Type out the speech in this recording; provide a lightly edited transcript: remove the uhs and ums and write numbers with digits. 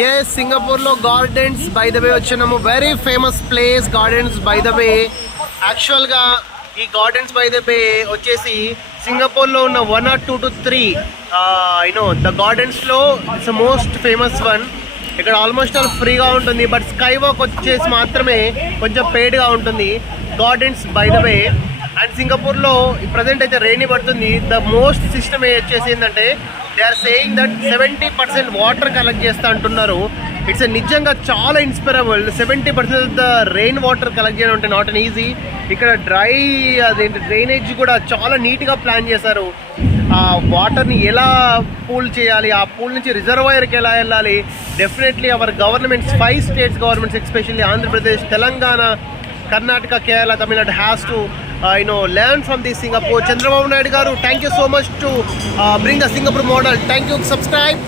Yes, Singapore lo gardens by the way వచ్చాము. Very famous place gardens by the way. Actual గా ఈ gardens by the way వచ్చేసి Singapore లో ఉన్న 1 or 2 to 3 the gardens లో it's most famous one. ఇక్కడ almost all ఫ్రీగా ఉంటుంది, బట్ స్కై వాక్ వచ్చేసి మాత్రమే కొంచెం పెయిడ్గా ఉంటుంది. gardens by the way. And సింగపూర్లో ప్రజెంట్ అయితే రెయినీ పడుతుంది. ద మోస్ట్ సిస్టమ్ వచ్చేసి ఏంటంటే they are saying that 70% water collect చేస్తా అంటున్నారు. ఇట్స్ నిజంగా చాలా inspirable. 70% the rain water collect చేయడం అంటే నాట్ అన్ ఈజీ. ఇక్కడ డ్రై అదేంటి డ్రైనేజ్ కూడా చాలా నీట్గా ప్లాన్ చేశారు. ఆ వాటర్ని ఎలా పూల్ చేయాలి, ఆ పూల్ నుంచి రిజర్వాయర్కి ఎలా వెళ్ళాలి. Definitely our governments 5 states governments especially Andhra Pradesh, Telangana, Karnataka, Kerala, Tamil Nadu has to learn from this Singapore. Chandrababu Naidu garu, thank you so much to bring the Singapore model. Thank you. Subscribe.